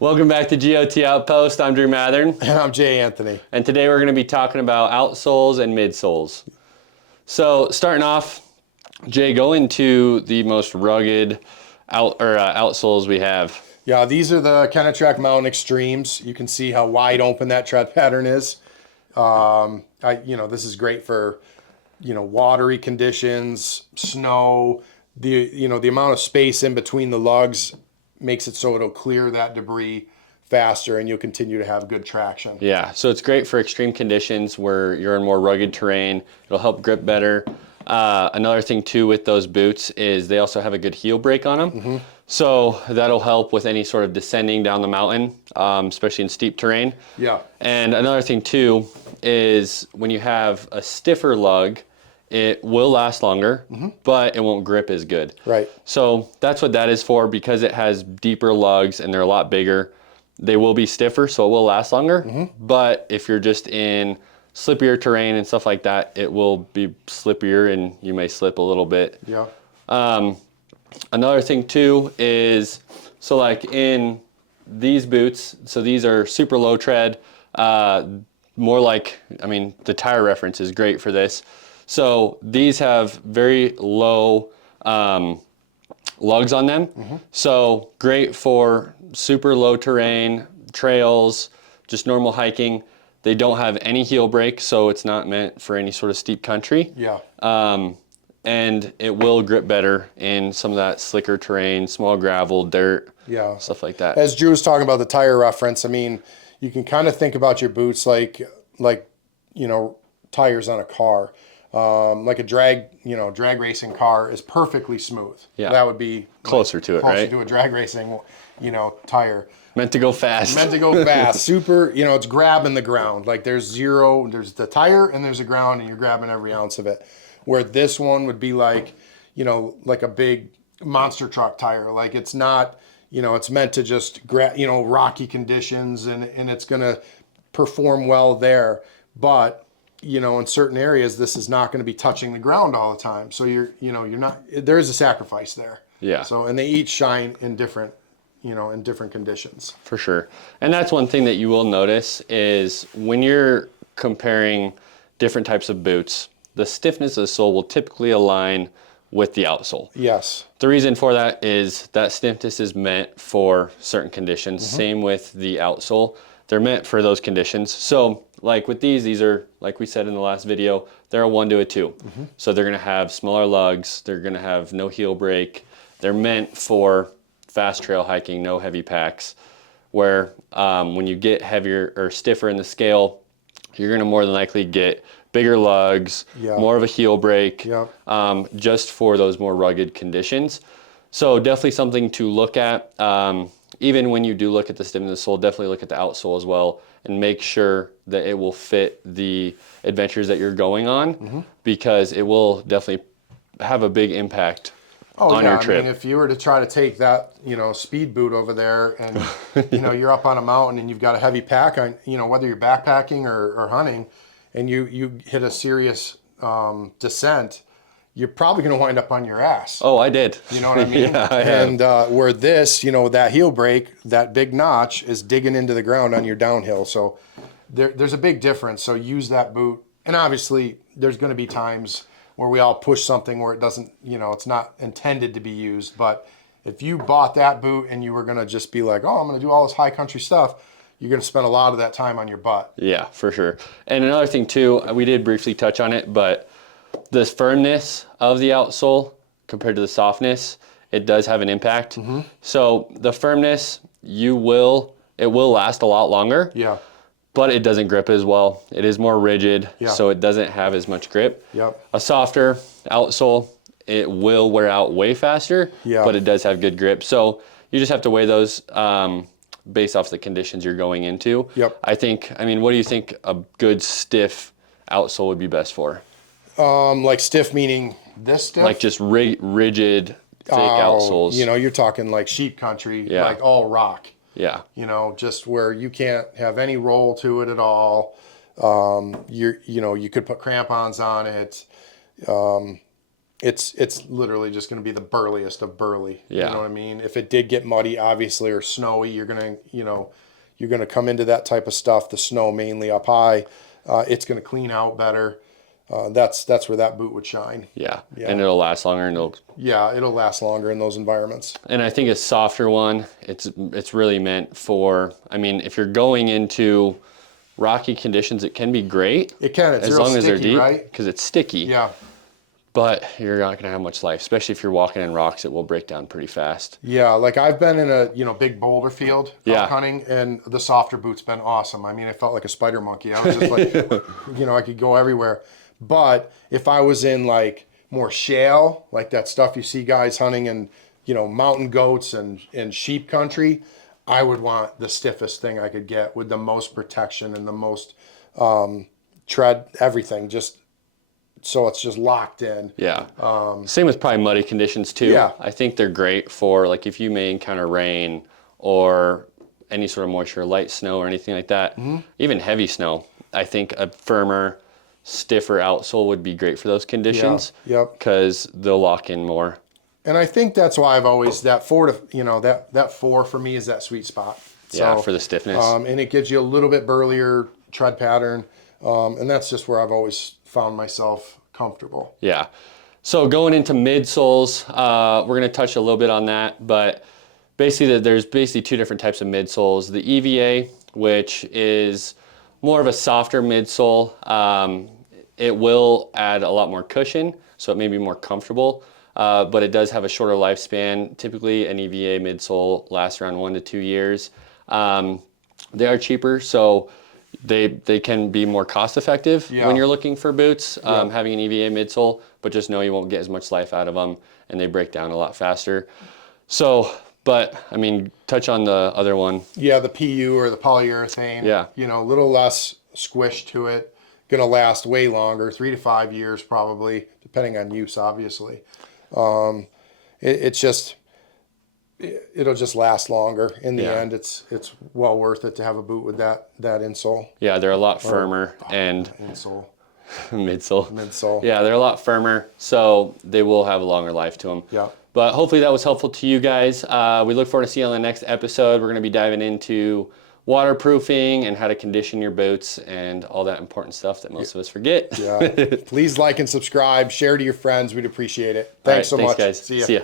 Welcome back to GOT Outpost. I'm Drew Mathern. And I'm Jay Anthony. And today we're going to be talking about outsoles and midsoles. So starting off, Jay, go into the most rugged outsoles we have. Yeah, these are the Kenetrack Mountain Extremes. You can see how wide open that tread pattern is. This is great for, watery conditions, snow. The amount of space in between the lugs makes it so it'll clear that debris faster and you'll continue to have good traction. Yeah, so it's great for extreme conditions where you're in more rugged terrain. It'll help grip better. Another thing too with those boots is they also have a good heel brake on them. Mm-hmm. So that'll help with any sort of descending down the mountain, especially in steep terrain. Yeah. And another thing too is when you have a stiffer lug, it will last longer, but it won't grip as good. Right. So that's what that is for, because it has deeper lugs and they're a lot bigger. They will be stiffer, so it will last longer. But if you're just in slippier terrain and stuff like that, it will be slippier and you may slip a little bit. Yeah. Another thing too is, so like in these boots, so these are super low tread, more like, the tire reference is great for this. So these have very low lugs on them. So great for super low terrain, trails, just normal hiking. They don't have any heel brake, so it's not meant for any sort of steep country. Yeah. And it will grip better in some of that slicker terrain, small gravel, dirt, stuff like that. As Drew was talking about the tire reference, you can kind of think about your boots like tires on a car. Like a drag racing car is perfectly smooth. Yeah. That would be closer to it, right? Closer to a drag racing, tire. Meant to go fast. Meant to go fast. Super, it's grabbing the ground. Like there's the tire and there's the ground and you're grabbing every ounce of it. Where this one would be like a big monster truck tire. Like it's not, it's meant to just rocky conditions and it's going to perform well there. But in certain areas, this is not going to be touching the ground all the time. So you're not, there is a sacrifice there. Yeah. So, and they each shine in different conditions. For sure. And that's one thing that you will notice is when you're comparing different types of boots, the stiffness of the sole will typically align with the outsole. Yes. The reason for that is that stiffness is meant for certain conditions. Same with the outsole. They're meant for those conditions. So like with these are, like we said in the last video, they're a 1 to a 2. So they're gonna have smaller lugs, they're gonna have no heel brake. They're meant for fast trail hiking, no heavy packs, where when you get heavier or stiffer in the scale, you're gonna more than likely get bigger lugs, more of a heel brake, just for those more rugged conditions. So definitely something to look at. Even when you do look at the stiffness of the sole, definitely look at the outsole as well and make sure that it will fit the adventures that you're going on, because it will definitely have a big impact on your trip. If you were to try to take that, speed boot over there and, you're up on a mountain and you've got a heavy pack on, whether you're backpacking or hunting, and you hit a serious descent, you're probably going to wind up on your ass. Oh, I did. You know what I mean? Yeah, I have. And where this, that heel brake, that big notch is digging into the ground on your downhill. So there's a big difference. So use that boot. And obviously there's going to be times where we all push something where it doesn't, it's not intended to be used. But if you bought that boot and you were going to just be like, oh, I'm going to do all this high country stuff, you're going to spend a lot of that time on your butt. Yeah, for sure. And another thing too, we did briefly touch on it, but the firmness of the outsole compared to the softness, it does have an impact. So the firmness, it will last a lot longer. Yeah. But it doesn't grip as well. It is more rigid, so it doesn't have as much grip. Yep. A softer outsole, it will wear out way faster, but it does have good grip. So you just have to weigh those based off the conditions you're going into. Yep. What do you think a good stiff outsole would be best for? Like stiff meaning this stiff? Like just rigid, thick outsoles. You're talking like sheep country, like all rock. Yeah. Just where you can't have any roll to it at all. You could put crampons on it. it's literally just going to be the burliest of burly. Yeah. You know what I mean? If it did get muddy, obviously, or snowy, you're going to, you're going to come into that type of stuff, the snow mainly up high. It's going to clean out better. That's where that boot would shine. Yeah. And it'll last longer, and it'll last longer in those environments. And I think a softer one, it's really meant for, I mean, if you're going into rocky conditions, it can be great. It can. It's as long as they're sticky, deep, right? because it's sticky. Yeah. But you're not going to have much life, especially if you're walking in rocks. It will break down pretty fast. Yeah, like I've been in a big boulder field out hunting, and the softer boot's been awesome. I mean, I felt like a spider monkey. I was just like, I could go everywhere. But if I was in like more shale, like that stuff you see guys hunting in, mountain goats and sheep country, I would want the stiffest thing I could get with the most protection and the most tread, everything, just so it's just locked in. Yeah. Same with probably muddy conditions too. Yeah. I think they're great for, like, if you may encounter rain or any sort of moisture, light snow or anything like that, even heavy snow. I think a firmer, stiffer outsole would be great for those conditions. Yep. Because they'll lock in more. And I think that's why I've always, that 4 to, that 4 for me is that sweet spot. Yeah, for the stiffness. And it gives you a little bit burlier tread pattern. And that's just where I've always found myself comfortable. Yeah. So going into midsoles, we're going to touch a little bit on that, but basically there's basically 2 different types of midsoles. The EVA, which is more of a softer midsole. It will add a lot more cushion, so it may be more comfortable, but it does have a shorter lifespan. Typically an EVA midsole lasts around 1 to 2 years. They are cheaper, so they can be more cost effective when you're looking for boots, having an EVA midsole, but just know you won't get as much life out of them, and they break down a lot faster. So, but I mean, touch on the other one. Yeah, the PU or the polyurethane. Yeah. A little less squish to it. Going to last way longer, 3 to 5 years probably, depending on use, obviously. It'll just last longer. In the end, it's well worth it to have a boot with that insole. Yeah, they're a lot firmer and insole. Midsole. Yeah, they're a lot firmer, so they will have a longer life to them. Yeah. But hopefully that was helpful to you guys. We look forward to seeing you on the next episode. We're going to be diving into waterproofing and how to condition your boots and all that important stuff that most of us forget. Yeah. Please like and subscribe. Share to your friends. We'd appreciate it. Thanks so much. Guys. See ya. See ya.